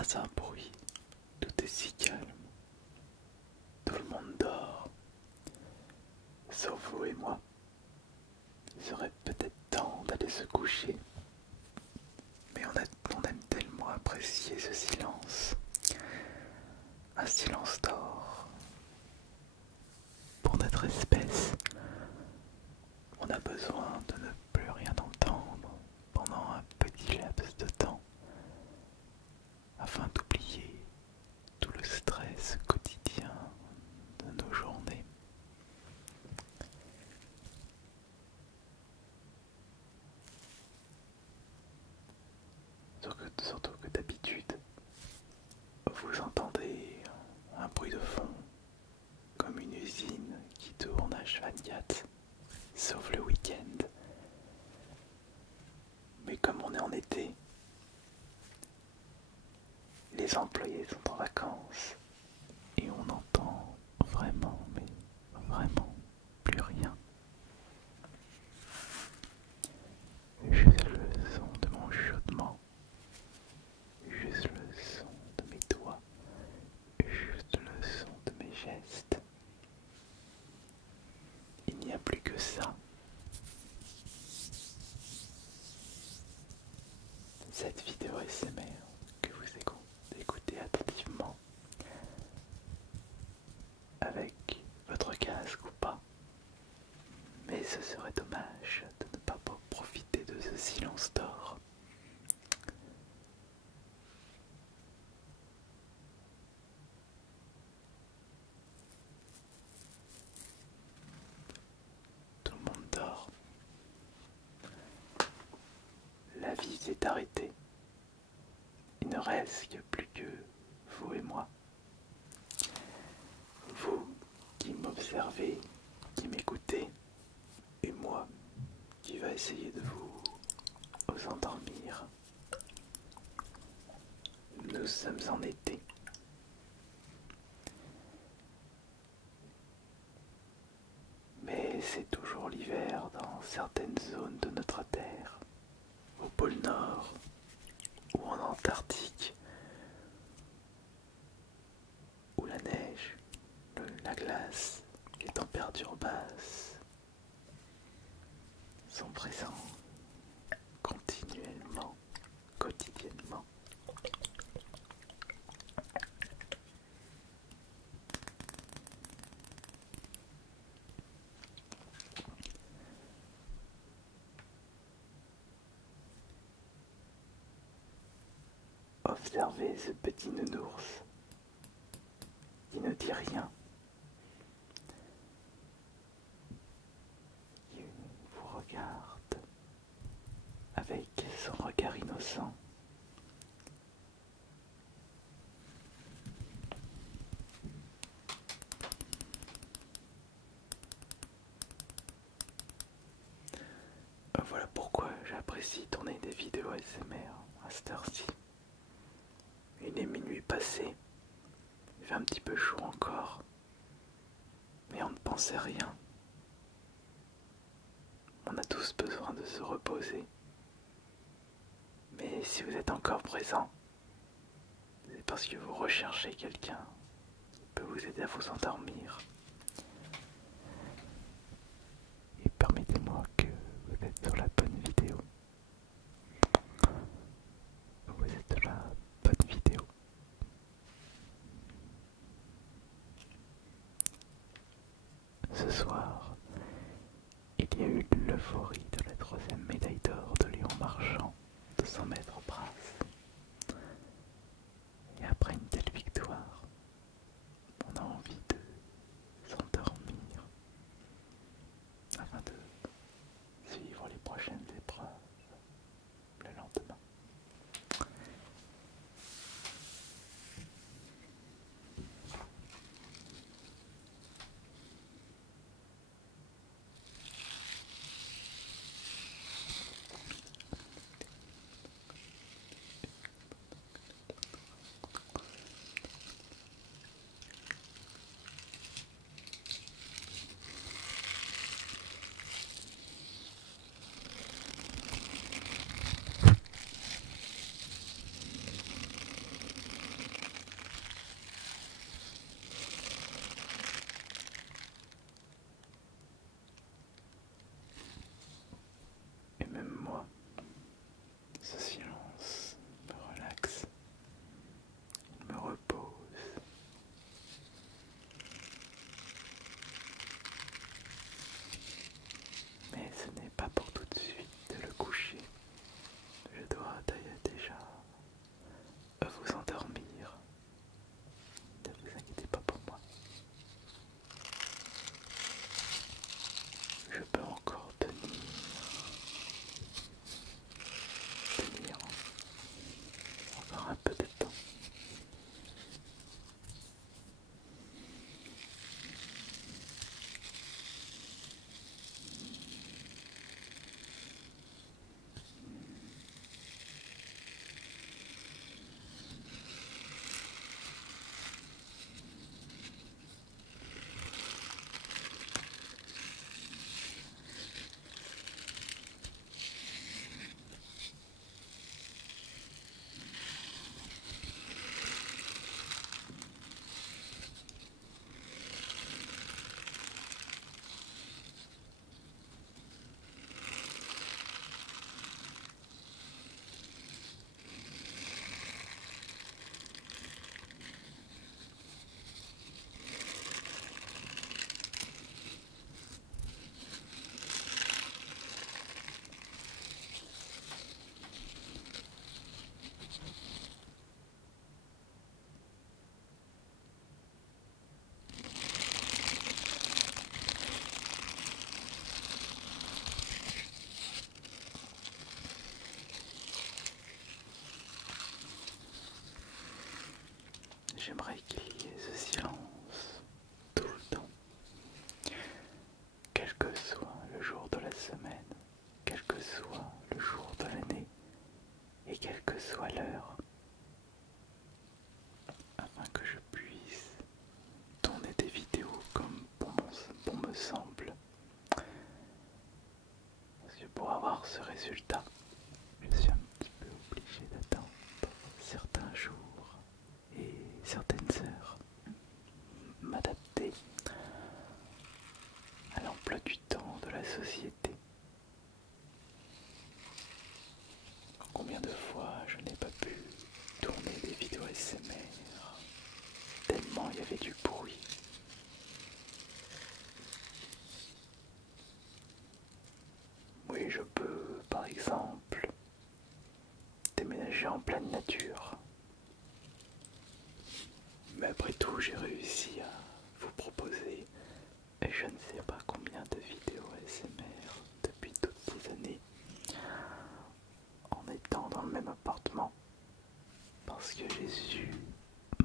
pas un bruit, tout est si calme. Tout le monde dort, sauf vous et moi. Il serait peut-être temps d'aller se coucher, mais on aime tellement apprécier ce silence. Un silence d'or. Pour notre espèce, on a besoin de ne plus rien entendre pendant un petit laps de temps, afin d'oublier tout le stress quotidien de nos journées. Surtout que d'habitude, vous entendez un bruit de fond, comme une usine qui tourne H24, sauf le week-end. Mais comme on est en été, les employés sont en vacances et on n'entend vraiment, mais vraiment plus rien. Juste le son de mon chuchotement, juste le son de mes doigts, juste le son de mes gestes. Il n'y a plus que ça. Cette vidéo ASMR que vous écoutez attentivement, avec votre casque ou pas, mais ce serait dommage de ne pas profiter de ce silence d'or. Tout le monde dort. La vie s'est arrêtée. Il ne reste plus que vous et moi. Vous qui m'observez, qui m'écoutez, et moi qui va essayer de vous endormir. Nous sommes en été. Mais c'est toujours l'hiver dans certaines zones de notre Terre, au pôle Nord ou en Antarctique, où la neige, la glace, les températures basses sont présents continuellement, quotidiennement. Observez ce petit nounours qui ne dit rien, qui vous regarde avec son regard innocent. Voilà pourquoi j'apprécie tourner des vidéos ASMR à cette heure-ci. Il est minuit passé, il fait un petit peu chaud encore, mais on ne pensait rien. On a tous besoin de se reposer. Mais si vous êtes encore présent, c'est parce que vous recherchez quelqu'un qui peut vous aider à vous endormir. Et permettez-moi que vous êtes sur la bonne vidéo. Vous êtes sur la bonne vidéo. Ce soir, il y a eu l'euphorie de la 3e médaille d'or de Léon Marchand de 100 mètres brasse. Et après une telle victoire, on a envie de s'endormir afin de suivre les prochaines épreuves. vous endormir. Ne vous inquiétez pas pour moi. Je peux encore tenir encore un peu de temps. J'aimerais qu'il y ait ce silence tout le temps, quel que soit le jour de la semaine, quel que soit le jour de l'année et quelle que soit l'heure, afin que je puisse tourner des vidéos comme bon me semble. Parce que pour avoir ce résultat, je suis un petit peu obligé d'attendre certains jours et certaines heures, m'adapter à l'emploi du temps de la société. Combien de fois je n'ai pas pu tourner des vidéos ASMR tellement il y avait du bruit. Oui, je peux par exemple déménager en pleine nature. Mais après tout, j'ai réussi à vous proposer je ne sais pas combien de vidéos ASMR depuis toutes ces années en étant dans le même appartement parce que j'ai su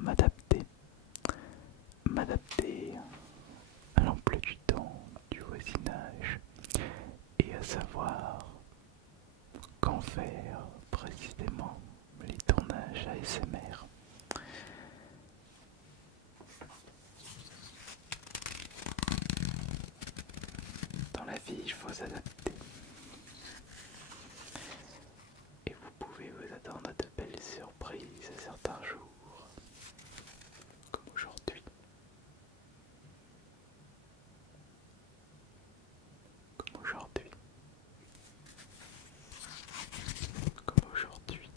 m'adapter à l'emploi du temps, du voisinage et à savoir quand faire précisément les tournages ASMR. Dans la vie, il faut s'adapter. Et vous pouvez vous attendre à de belles surprises certains jours, comme aujourd'hui. Comme aujourd'hui. Comme aujourd'hui.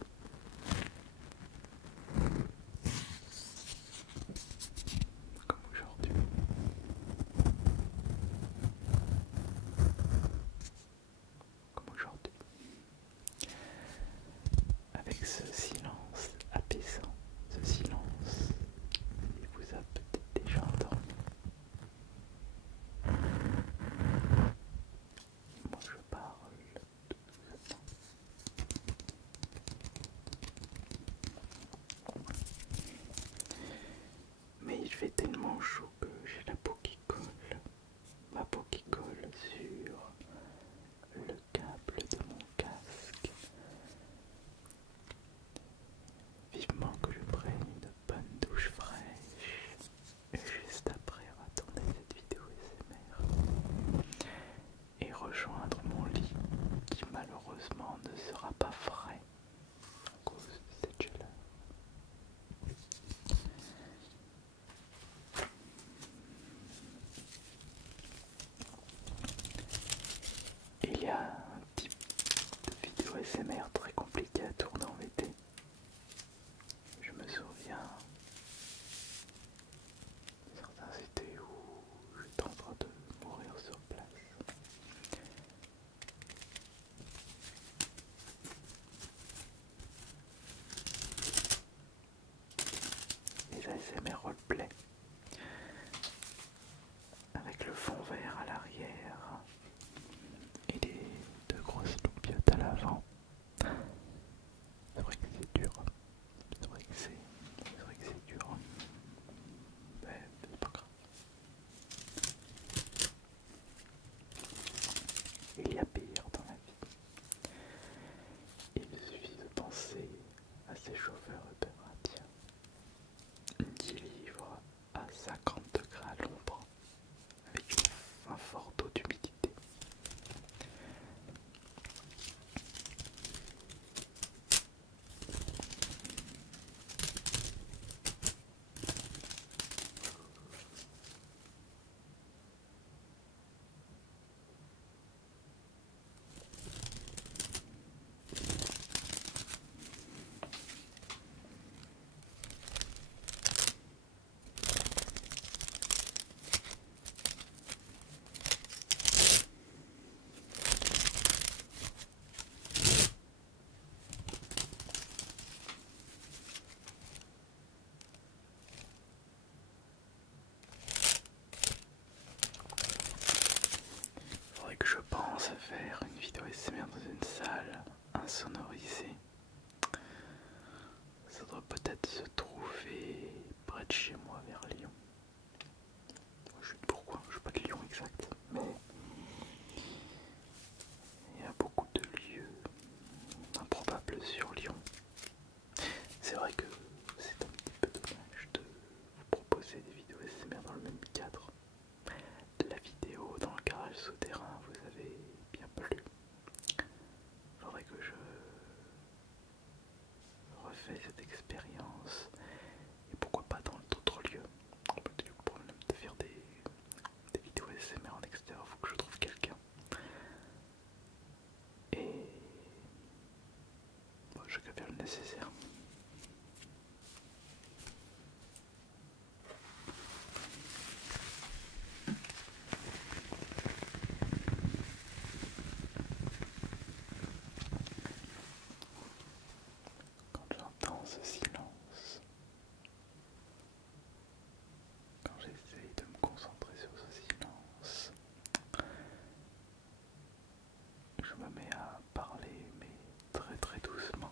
ASMR Roleplay avec le fond vert à l'arrière et les deux grosses loupiottes à l'avant. C'est vrai que c'est dur, c'est vrai que c'est dur, mais c'est pas grave. Il y a pire dans la vie. Il suffit de penser à ces chauffeurs Uber indiens qui livrent à 50 degrés à l'ombre avec un fort taux d'humidité. Faudrait que je pense à faire une vidéo ASMR dans une salle insonorisée. Ça doit peut-être se trouver près de chez moi, vers Lyon. Je suis de Bourgoin, je suis pas de Lyon exact, mais il y a beaucoup de lieux improbables sur Lyon. C'est vrai que c'est un petit peu dommage de vous proposer des vidéos ASMR dans le même cadre. La vidéo dans le garage souterrain vous avait bien plu. Faudrait que je refais cette expérience et pourquoi pas dans d'autres lieux. Le problème de faire des vidéos ASMR en extérieur, faut que je trouve quelqu'un. Et bon, je vais faire le nécessaire. Quand j'entends ce silence, quand j'essaye de me concentrer sur ce silence, je me mets à parler mais très très doucement.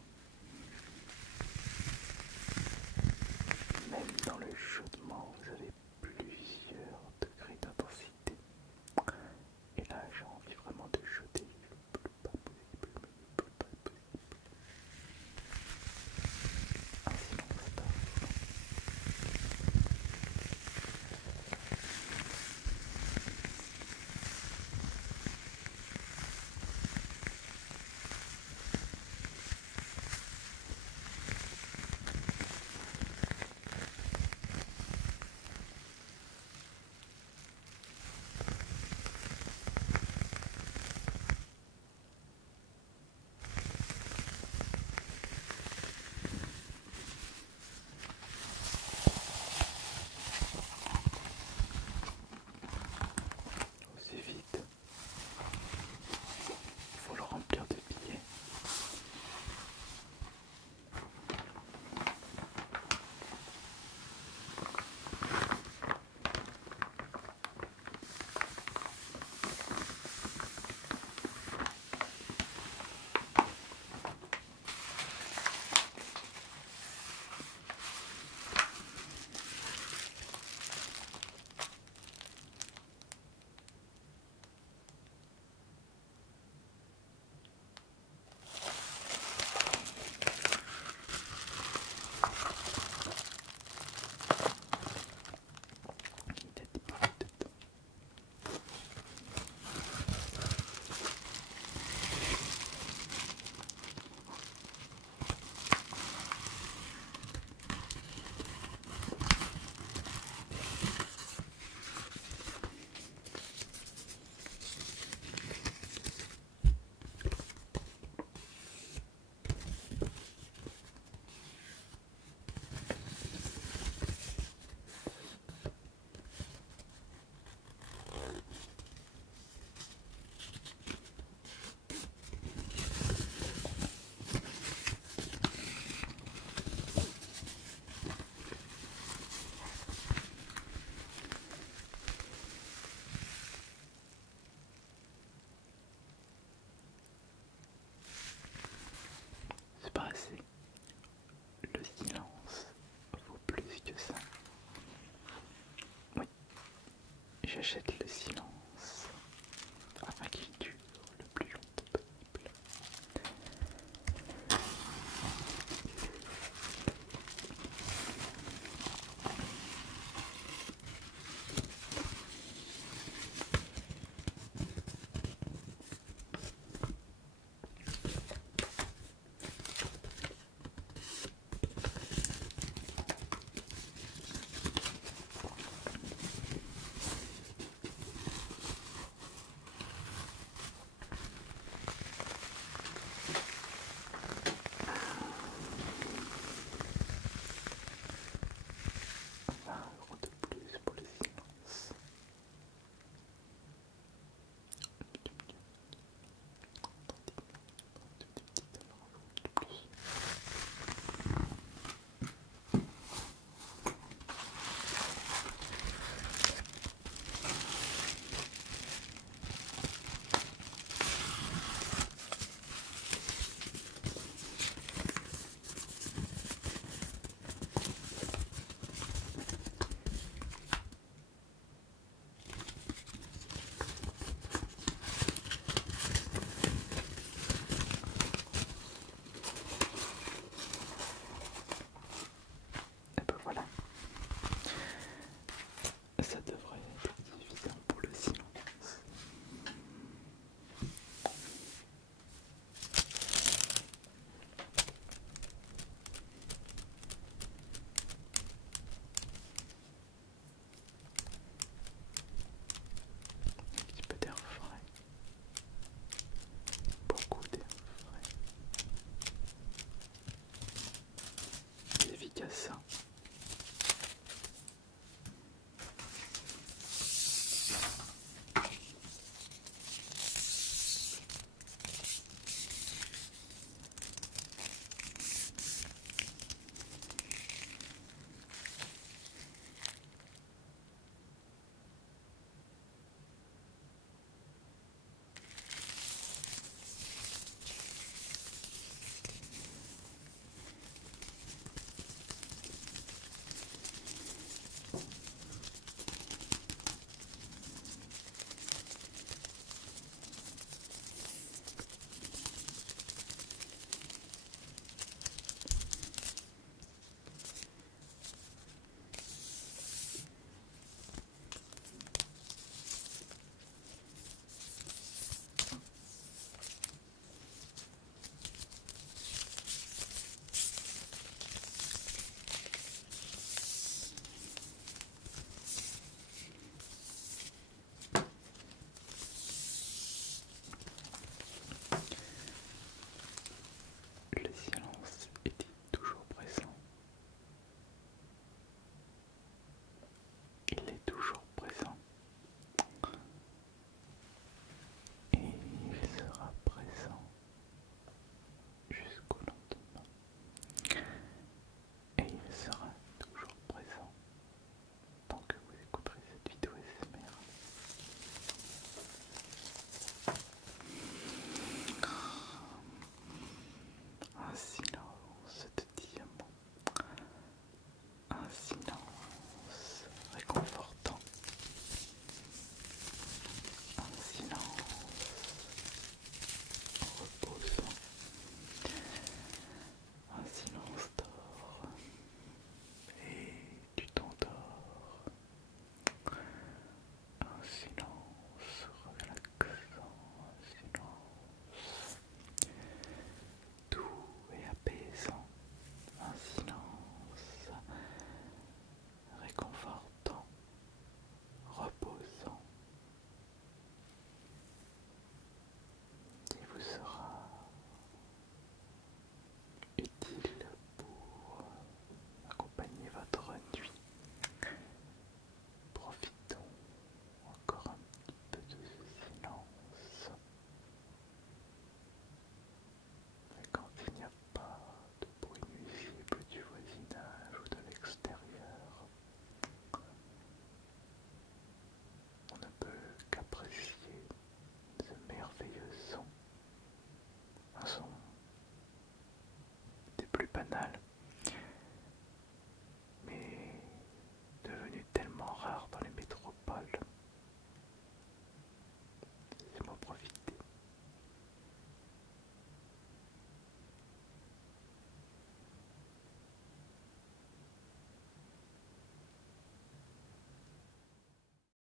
j'achète le